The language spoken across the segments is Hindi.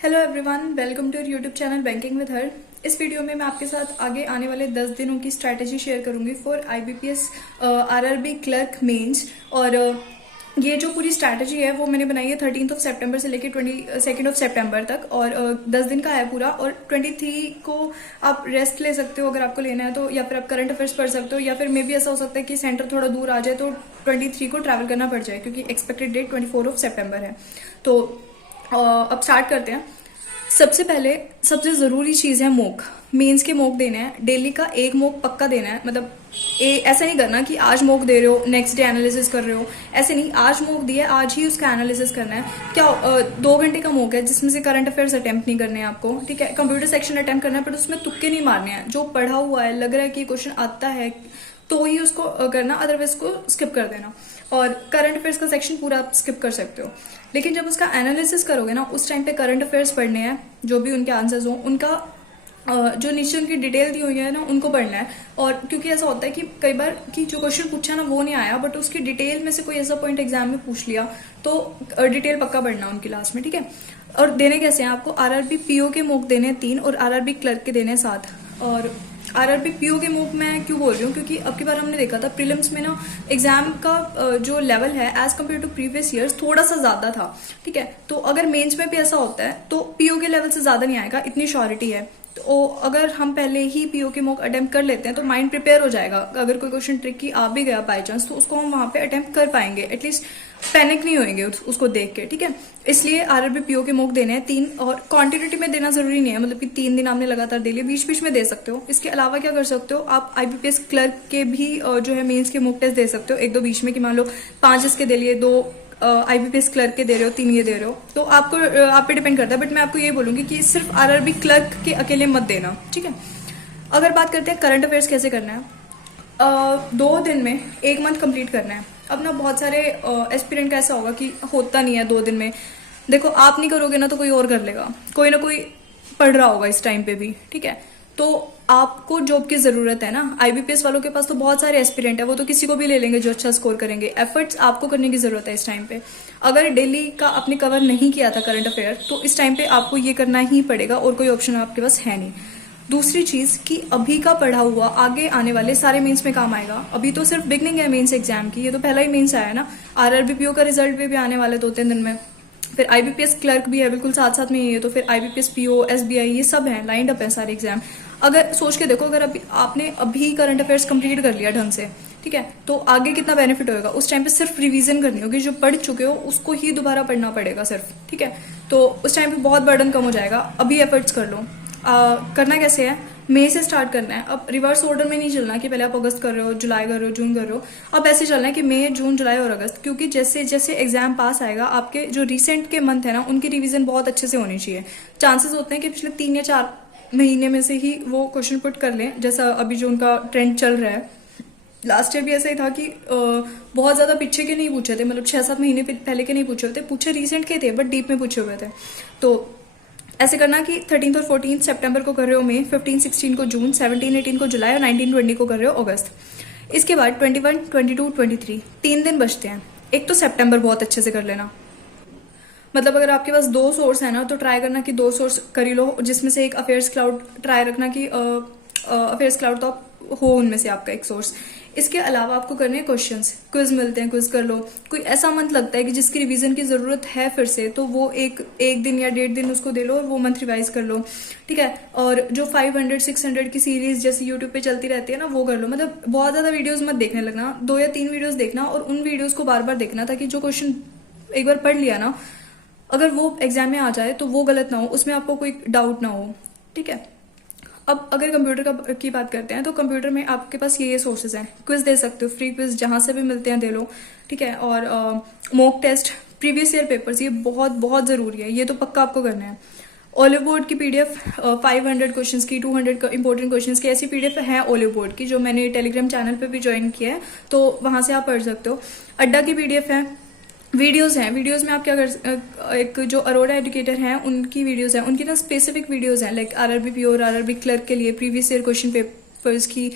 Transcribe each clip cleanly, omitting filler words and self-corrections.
Hello everyone, welcome to your YouTube channel banking with her. इस वीडियो में मैं आपके साथ आगे आने वाले 10 दिनों की स्ट्रैटेजी शेयर करूंगी for IBPS RRB clerk mains. और ये जो पूरी स्ट्रैटेजी है वो मैंने बनाई है 13 सितंबर से लेकर 22 सितंबर तक, और 10 दिन का है पूरा। और 23 को आप रेस्ट ले सकते हो अगर आपको लेना है तो, या फिर आप करंट अफेयर्स पढ़ सकते हो, या फिर मे भी ऐसा हो सकता है कि सेंटर थोड़ा दूर आ जाए तो 23 को ट्रैवल करना पड़ जाए, क्योंकि एक्सपेक्टेड डेट 24 सितंबर है। तो अब स्टार्ट करते हैं। सबसे पहले सबसे जरूरी चीज है मॉक। मेंस के मॉक देने हैं, डेली का एक मॉक पक्का देना है। मतलब ऐसा नहीं करना कि आज मॉक दे रहे हो नेक्स्ट डे एनालिसिस कर रहे हो, ऐसे नहीं। आज मॉक दिया आज ही उसका एनालिसिस करना है। क्या 2 घंटे का मॉक है जिसमें से करंट अफेयर्स अटेम्प्ट नहीं करने हैं आपको, ठीक है। कंप्यूटर सेक्शन अटेम्प्ट करना है, पर उसमें तुक्के नहीं मारने हैं। जो पढ़ा हुआ है, लग रहा है कि क्वेश्चन आता है तो ही उसको करना, अदरवाइज को स्किप कर देना। और करंट अफेयर्स का सेक्शन पूरा आप स्किप कर सकते हो, लेकिन जब उसका एनालिसिस करोगे ना, उस टाइम पे करंट अफेयर्स पढ़ने हैं, जो भी उनके आंसर्स हो, उनका जो नीचे उनकी डिटेल दी हुई है ना, उनको पढ़ना है। और क्योंकि ऐसा होता है कि कई बार कि जो क्वेश्चन पूछा ना वो नहीं आया, बट उसकी डिटेल में से कोई ऐसा पॉइंट एग्जाम में पूछ लिया, तो डिटेल पक्का पढ़ना उनकी लास्ट में, ठीक है। और देने कैसे हैं आपको? आरआरबी पीओ के मॉक देने हैं 3 और आरआरबी क्लर्क के देने हैं 7। और आरआरबी पीओ के मॉक मैं क्यों बोल रही हूँ, क्योंकि अब की बार हमने देखा था प्रीलिम्स में ना एग्जाम का जो लेवल है as compare to previous years थोड़ा सा ज्यादा था, ठीक है। तो अगर मेंस में भी ऐसा होता है तो पीओ के लेवल से ज्यादा नहीं आएगा, इतनी श्योरिटी है। तो अगर हम पहले ही पीओ के मॉक अटेम्प्ट कर लेते हैं तो माइंड प्रिपेयर हो जाएगा। अगर कोई क्वेश्चन ट्रिकी आ भी गया बाई चांस, तो उसको हम वहां पे अटेम्प्ट कर पाएंगे, एटलीस्ट पैनिक नहीं होंगे उसको देख के, ठीक है। इसलिए आरआरबी पीओ के मॉक देने हैं 3, और क्वांटिटी में देना जरूरी नहीं है, मतलब कि 3 दिन आपने लगातार दे लिए, बीच बीच में दे सकते हो। इसके अलावा क्या कर सकते हो आप? आईबीपीएस क्लर्क के भी जो है मेंस के मॉक टेस्ट दे सकते हो, 1-2 बीच में, कि मान लो 5 इसके दे लिए, 2 आईबीपीएस क्लर्क के दे रहे हो, 3 ये दे रहे हो, तो आपको आप पे डिपेंड करता है। बट मैं आपको ये बोलूंगी कि सिर्फ आरआरबी क्लर्क के अकेले मत देना, ठीक है। अगर बात करते हैं करंट अफेयर्स कैसे करना है, 2 दिन में 1 मंथ कंप्लीट करना है। अब ना बहुत सारे एस्पिरेंट का ऐसा होगा कि होता नहीं है 2 दिन में। देखो, आप नहीं करोगे ना तो कोई और कर लेगा, कोई ना कोई पढ़ रहा होगा इस टाइम पे भी, ठीक है। तो आपको जॉब की जरूरत है ना। आईबीपीएस वालों के पास तो बहुत सारे एस्पिरेंट है, वो तो किसी को भी ले लेंगे जो अच्छा स्कोर करेंगे। एफर्ट्स आपको करने की जरूरत है इस टाइम पे। अगर डेली का आपने कवर नहीं किया था करंट अफेयर, तो इस टाइम पे आपको ये करना ही पड़ेगा, और कोई ऑप्शन आपके पास है नहीं। दूसरी चीज कि अभी का पढ़ा हुआ आगे आने वाले सारे मेंस में काम आएगा। अभी तो सिर्फ बिगनिंग है मेंस एग्जाम की, ये तो पहला ही मेंस आया है ना। आरआरबी पीओ का रिजल्ट भी आने वाले 2-3 दिन में, फिर आईबीपीएस क्लर्क भी है बिल्कुल साथ साथ में ही है, तो फिर आईबीपीएस पीओ, एसबीआई, ये सब है, लाइंड अप है सारे एग्जाम। अगर सोच के देखो, अगर आपने अभी करंट अफेयर्स कंप्लीट कर लिया ढंग से, ठीक है, तो आगे कितना बेनिफिट होगा। उस टाइम पे सिर्फ रिवीजन करनी होगी, जो पढ़ चुके हो उसको ही दोबारा पढ़ना पड़ेगा सिर्फ, ठीक है। तो उस टाइम पे बहुत बर्डन कम हो जाएगा। अभी एफर्ट्स कर लो। करना कैसे है? मई से स्टार्ट करना है। अब रिवर्स ऑर्डर में नहीं चलना कि पहले आप अगस्त कर रहे हो, जुलाई कर रहे हो, जून कर रहे हो। अब ऐसे चलना है कि मई, जून, जुलाई और अगस्त, क्योंकि जैसे जैसे एग्जाम पास आएगा, आपके जो रिसेंट के मंथ है ना, उनकी रिवीजन बहुत अच्छे से होनी चाहिए। चांसेस होते हैं कि पिछले 3 या 4 महीने में से ही वो क्वेश्चन पुट कर लें, जैसा अभी जो उनका ट्रेंड चल रहा है। लास्ट ईयर भी ऐसा ही था कि बहुत ज्यादा पीछे के नहीं पूछे थे, मतलब 6-7 महीने पहले के नहीं पूछे हुए थे, पूछे रिसेंट के थे बट डीप में पूछे हुए थे। तो ऐसे करना कि 13 और 14 सितंबर को कर रहे हो मई, 15-16 को जून, 17-18 को जुलाई, और 19-20 को कर रहे हो अगस्त। इसके बाद 21, 22, 23 3 दिन बचते हैं। एक तो सितंबर बहुत अच्छे से कर लेना। मतलब अगर आपके पास 2 सोर्स है ना, तो ट्राई करना कि 2 सोर्स कर ही लो, जिसमें से एक अफेयर्स क्लाउड ट्राई रखना कि अफेयर्स क्लाउड तो हो उनमें से आपका एक सोर्स। इसके अलावा आपको करने हैं क्वेश्चंस, क्विज मिलते हैं, क्विज कर लो। कोई ऐसा मंथ लगता है कि जिसकी रिवीजन की जरूरत है फिर से, तो वो एक दिन या 1.5 दिन उसको दे लो और वो मंथ रिवाइज कर लो, ठीक है। और जो 500-600 की सीरीज जैसे यूट्यूब पे चलती रहती है ना, वो कर लो। मतलब बहुत ज्यादा वीडियोस मत देखने लगना, 2 या 3 वीडियोस देखना, और उन वीडियोस को बार बार देखना, ताकि जो क्वेश्चन एक बार पढ़ लिया ना, अगर वो एग्जाम में आ जाए तो वो गलत ना हो, उसमें आपको कोई डाउट ना हो, ठीक है। अब अगर कंप्यूटर की बात करते हैं, तो कंप्यूटर में आपके पास ये सोर्सेज हैं। क्विज दे सकते हो, फ्री क्विज जहां से भी मिलते हैं दे लो, ठीक है। और mock test, previous year papers, ये बहुत बहुत जरूरी है, ये तो पक्का आपको करना है। ओलिव बोर्ड की पीडीएफ 500 क्वेश्चंस की, 200 इंपॉर्टेंट क्वेश्चंस की, ऐसी पीडीएफ है ओलिव बोर्ड की, जो मैंने टेलीग्राम चैनल पे भी ज्वाइन किया है, तो वहां से आप पढ़ सकते हो। अड्डा की पीडीएफ है। वीडियोस हैं, वीडियोस में आप क्या कर, एक जो अरोड़ा एजुकेटर हैं उनकी वीडियोस हैं, उनकी ना स्पेसिफिक वीडियोस हैं, लाइक आरआरबी पीओ और आरआरबी क्लर्क के लिए प्रीवियस ईयर क्वेश्चन पेपर्स की,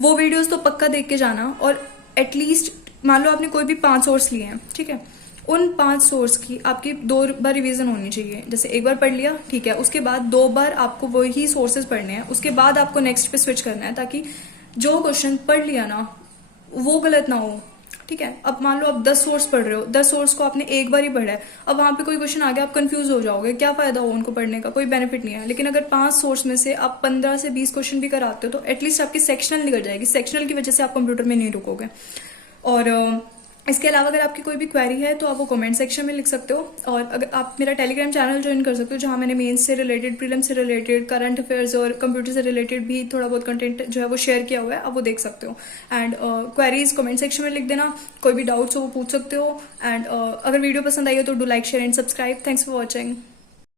वो वीडियोस तो पक्का देख के जाना। और एटलीस्ट मान लो आपने कोई भी 5 सोर्स लिए हैं, ठीक है, उन 5 सोर्स की आपकी 2 बार रिवीजन होनी चाहिए। जैसे एक बार पढ़ लिया, ठीक है, उसके बाद 2 बार आपको वही सोर्सेज पढ़ने हैं, उसके बाद आपको नेक्स्ट पे स्विच करना है, ताकि जो क्वेश्चन पढ़ लिया ना वो गलत ना हो। ठीक है, अब मान लो आप 10 सोर्स पढ़ रहे हो, 10 सोर्स को आपने एक बार ही पढ़ा है, अब वहां पे कोई क्वेश्चन आ गया, आप कंफ्यूज हो जाओगे, क्या फायदा हो उनको पढ़ने का, कोई बेनिफिट नहीं है। लेकिन अगर 5 सोर्स में से आप 15 से 20 क्वेश्चन भी कराते हो तो एटलीस्ट आपकी सेक्शनल निकल जाएगी, सेक्शनल की वजह से आप कंप्यूटर में नहीं रुकोगे। और इसके अलावा अगर आपकी कोई भी क्वेरी है तो आप वो कमेंट सेक्शन में लिख सकते हो, और अगर आप मेरा टेलीग्राम चैनल ज्वाइन कर सकते हो, जहां मैंने मेंस से रिलेटेड, प्रीलिम्स से रिलेटेड, करंट अफेयर्स और कंप्यूटर से रिलेटेड भी थोड़ा बहुत कंटेंट जो है वो शेयर किया हुआ है, आप वो देख सकते हो। एंड क्वेरीज कमेंट सेक्शन में लिख देना, कोई भी डाउट्स हो वो पूछ सकते हो। एंड अगर वीडियो पसंद आई हो तो do like, share and subscribe. Thanks for watching.